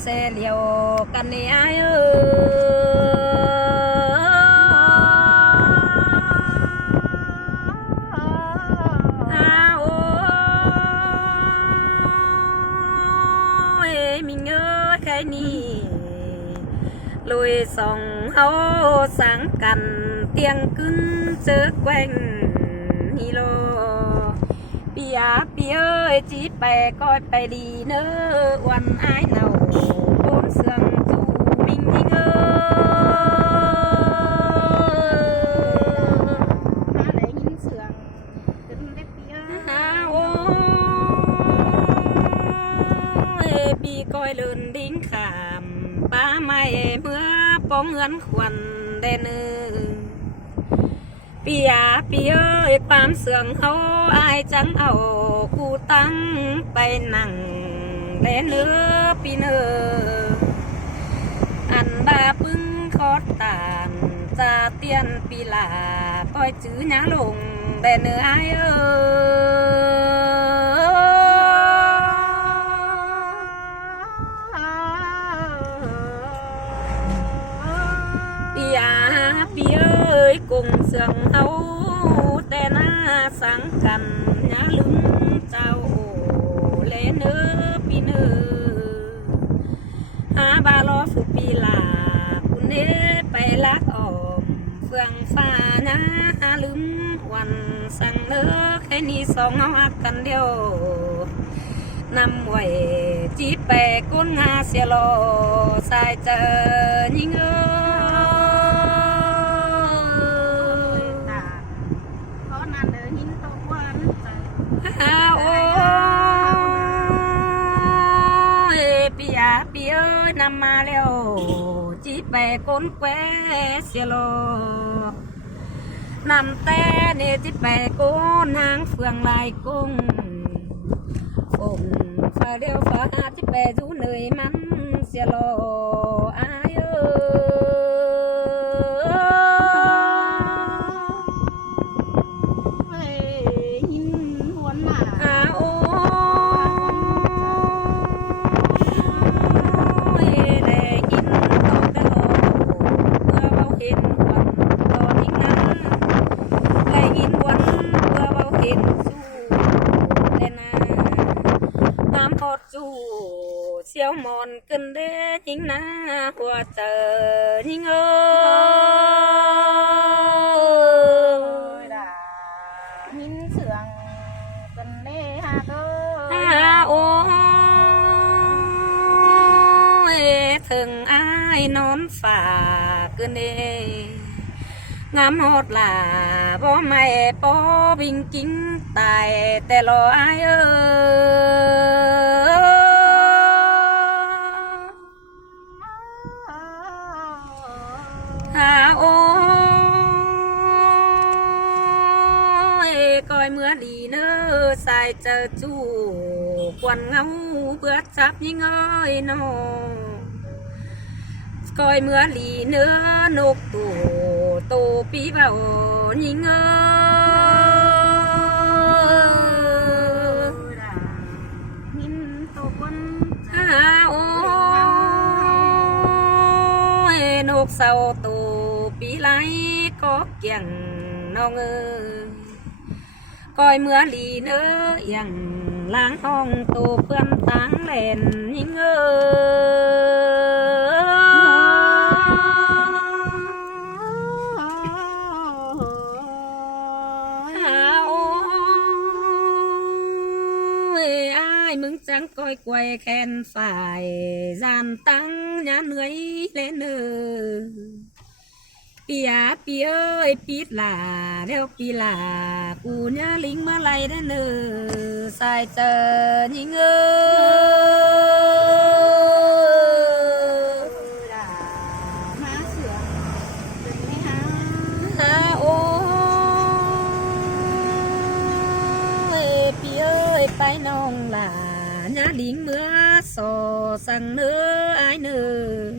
xe liều cần đi ai ơi mình ơi cái ni lùi sòng hấu sáng cằn tiếng cứng chớ quanh hi lô bia ơi chỉ bè coi bè đi nữa quan ai nào bốn sương dù mình đi ngơ lấy những sương cứng đẹp bia bì coi lớn đính khảm ba mai mưa bóng ngấn khoăn đen bia ơiความเสื่องเขาอายจังเอากูตั้งไปนั่งแลเนื้อปีเนออันบาปึ้งคอดตานจะเตียนปีลาปล่อยจื้อหน้าลงแลเนื้ออายbia ơi cùng sương hấuแต่หน้าสังกันnhá lưng trao lẽ nữa pi nơ ba lo phụ pi làคุณเนไปลักออมเฟืองฟ้านะลืมวันสั่งเนื้อแค่นี้สองเอาอักกันเดียวนำไว้จีแปก้นงาเสียรอสายเจอยิ่งbia ơi nằm mà leo chỉ bè côn qué xia lô nằm té nè chỉ bè côn hàng phường lại cung ôm phải đeo phải chỉ bè rú nơi mắn xia lô ai ơi nhìn muốn mà siêu mòn cơn đế chính na hoa chờ chính ơi nhìn sương cơn đế ha ơi thường ai nón phà cơn đế ngắm hót là bó mẹ bó bình chính tàiแต่รอai coi mưa đi nơ sai chờ chú quần ngâu bước chắp những ơi nó coi mưa đi nơ nộp tủ tổ bí vào những ơi nộp sau tổ bí lái có kiềng nong coi mưa lì nữaอย่างล้างห้องตัวเพื่อนตั้งเล่นยิ่งมึงจังก้อยกวยแค้นฝ่ายจานตั้งnháเหนื่อยเล่นbia ơi pít là đeo pi là cụ nhá lính mà lại đến nơ sai chờ những má sữa đừng nghe ha ôi pia ơi bay nong là nhá lính mưa sò sang nữa ai nữa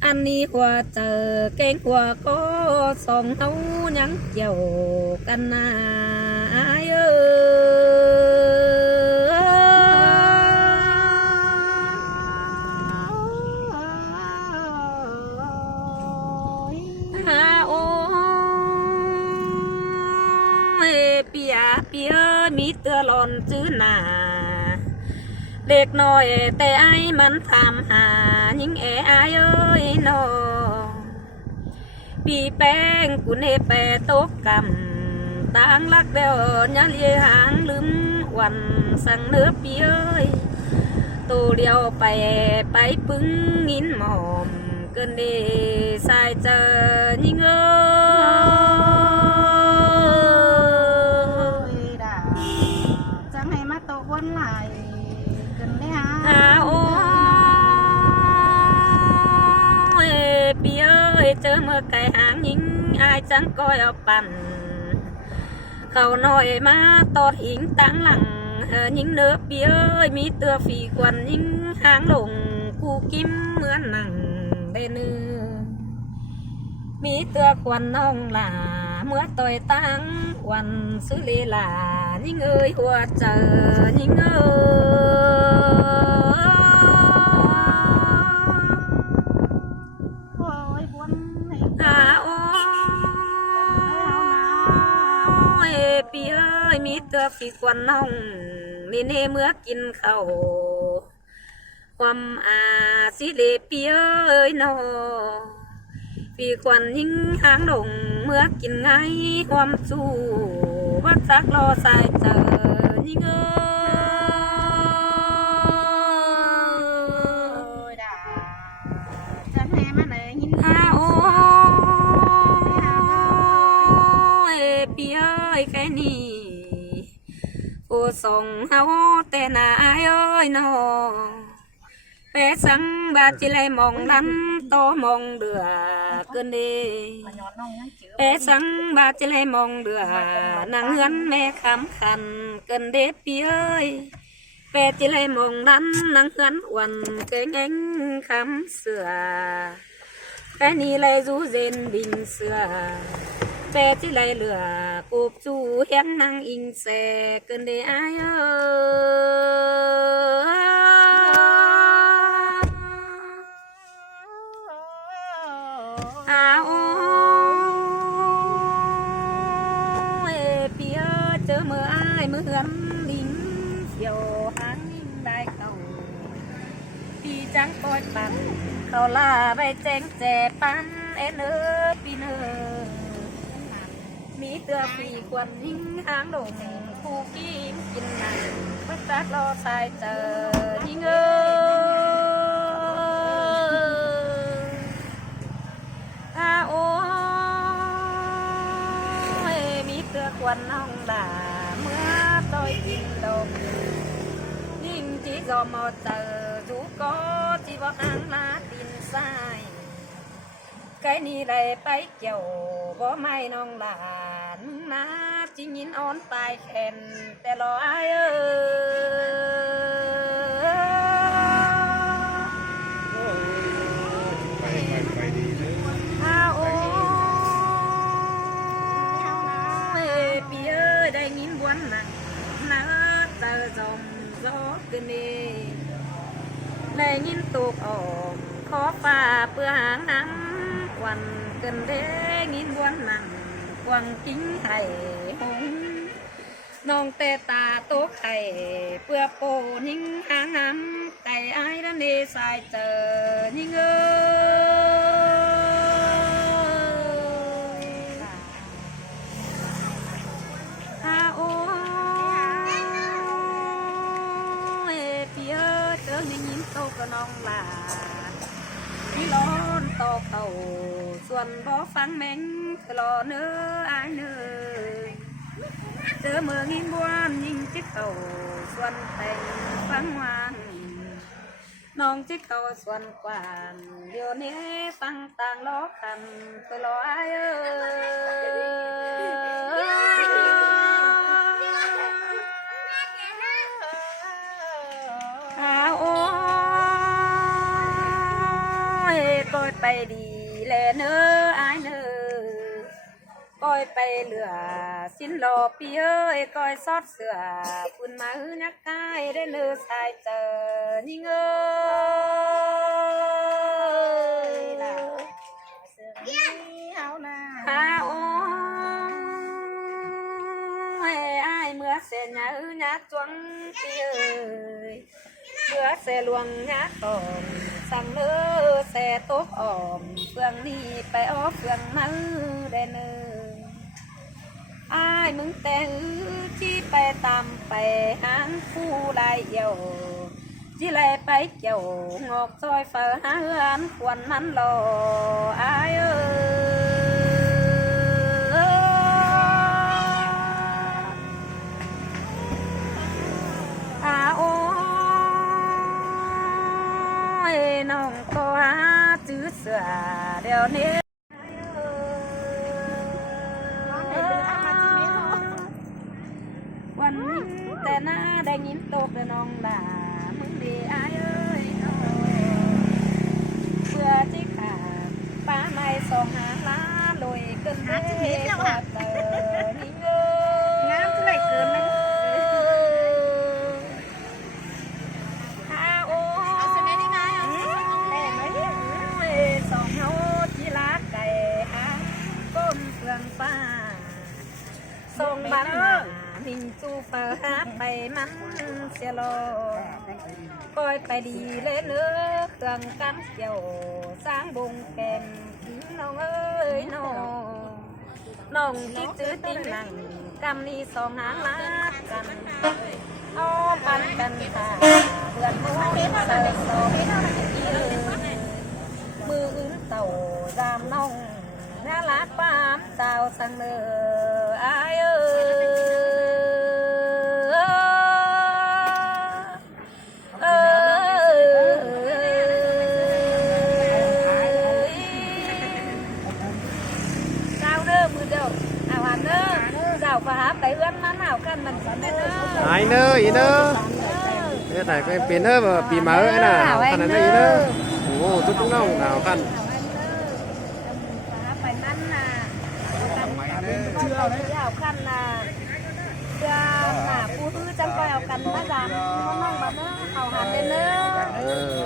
anh đi qua chờ kén qua có sòng hấu nhắn dầu canh ai ơi ปีเอ้ยมีเตือหลอนจื้อหนาเด็กน้อยแต่ไอ้มันทำหายิงอายเอ้ยนอปีแป้งกุนเฮแปตกกำต่างรักเดียวยันเยหางลืมวันสั่งเนื้อปีเอ้ยตัวเดียวไปปึ้งงินหมอมเกินดีสายเจอยิงเอ้ยด่าจังให้มาตกวันไหลกันได้โอ้ยปีเอ้ยเจอเมื่อไก่หางยิงอายจังก้อยเอาปั่นเขาหน่อยมาตอดหิงตั้งหลังยิงเนื้อปีเอ้ยมีเตือฝีกวนยิงหางลงกูกิ้มเหมือนหนังได้เนื้อมีเตือควันน้องหลาเมื่อต่อยตั้งวันซื้อลีลายิงเอ้ยหัวเจอยิงเอ้โอ้ยบนไหนโอ้ยปีเอ้ยมีเตือฝีกวนน้องนี่เน่เมื่อกินข้าวความสิเลปีเอ้ยนอปีควันยิงหางลงเมื่อกินไงความสู้วัดซักรอสายเจอยิงเอ้ยด่าจังให้มาไหนยินโอ้ยปีเอ้ยแค่นี้ผู้ส่งเฮาแต่หน้าเอ้ยนอเปสังบาจิไลมองดันโตมองเดือเกินดีเปสังบาจิไลมองเดือนางเฮือนแม่คำคันเกินเดปีเอ้ยเปจิไลมองดันนางเฮือนวันเก่งเอ็งคำเสือแปนี่ไลจูเจนดินเสือเปจิไลเหลือกูบจูเฮียงนางอิงแสเกินเดอายโอ้ยปีเอ้ยเจอเมื่ออายเมื่อเหือนลิงเสียวหางยิ่งได้เก่าปีจังปอยปั่นเขาลาไปแจ้งแจปันเนอปีเนอมีเตือปีควันยิ่งหางลงผู้กินกินหนังพัดจักรอสายเจอยิ่งโอ้ยมีเตือควันน้องด่าเมื่อต้อยกินดมยิ่งจีจอมอเจอจูก็จีบอกหางลาดินทรายไก่นี่ได้ไปเกี่ยวบ่ไม่น้องหลานนะจิยินอ่อนตายแข็นแต่รออายไปดีเลยโอ้ยปีเอ้ยได้ยินบวนหนักนะเจอจมโลกกันนี่ได้ยินตูกออกขอป่าเพื่อหางน้ำวันเกินเด้ยินบวนหนังกวางกิ้งไห่หงน้องเตตาโต๊ะไข่เพื่อโปนิ่งหางน้ำไก่ไอ้ดันเดสายเจอยิ่งโอ้ยปีเอ้ยเจอในยิ้มโตกับน้องลาที่ร้อนตอกเต่าส่วนบ่ฟังแมงคือรอเนื้ออายเนื้อเจอเมืองยิงบวนยิงจิ๊กเต่าส่วนแต่งฟังวานน้องจิ๊กเต่าส่วนกวานเดี๋ยวนี้ฟังต่างล้อคันคือรออายโอ้ยก้อยไปดีแลเนื้ออายเนื้อก้อยไปเหลือสิ้นรอปีเอ้ยก้อยซอดเสือปุ่นมานักกายได้เนื้อสายเจอยิ่งโอ้ยอายเมื่อ จวงตีเอ้ยเมื่อเสลวงงาตอมสั่งเนื้อเสตกอ่อมเฟืองนี้ไปอ้อเฟืองนั้นได้เนื้ออ้ายมึงแต่ที่ไปตามไปหางผู้ลายเหี่ยวจีแลไปเกี่ยวงอกซอยเฝ้าหาเฮือนควรนั้นรออ้ายเอ้ยโอ้ยน้องก็หาจื้อเสือเดี๋ยวนี้ วันแต่หน้าได้ยินโตกแต่น้องด่ามึงดีอายเอ้ยน้องเพื่อที่ขาดป้าไม่ส่งหาล้าลอยเกินเด้แบบเตอนี่เงย งามเท่าไหร่เกินไหม โอ้เอาเสน่ห์ได้ไหมได้ไหมสองเฮาที่รักไก่หางก้มเปลืองฟ้าส่งบ้านหิงจูเปิดหาไปมันเสียโลคอยไปดีเลยเนื้อเครื่องกำเกี่ยวสร้างบงแก่นน้องเอ้ยน้องจิจื้อติ้งหนังกำนี้สองหางลักกันเอาปันกันค่ะเพื่อนผู้เล่นเสิร์ฟสองมืออื่นเต่ารามน้องน่ารักปามสาวสังเนื้ออายเอ้ฟ้าไปเอื้อนมาหนาวกันมันสนเด้อ ai nơ ý nơ thế này cái biến nơ mà bị máu ấy nào khăn này ý nơ ồ chút cũng nông nào khăn ไปนั่นน่ะก็ต่อที่เอาคันน่ะจะหาผู้ซื้อจังก็เอากันมาดำน้องมาเด้อเอาหันเด้อ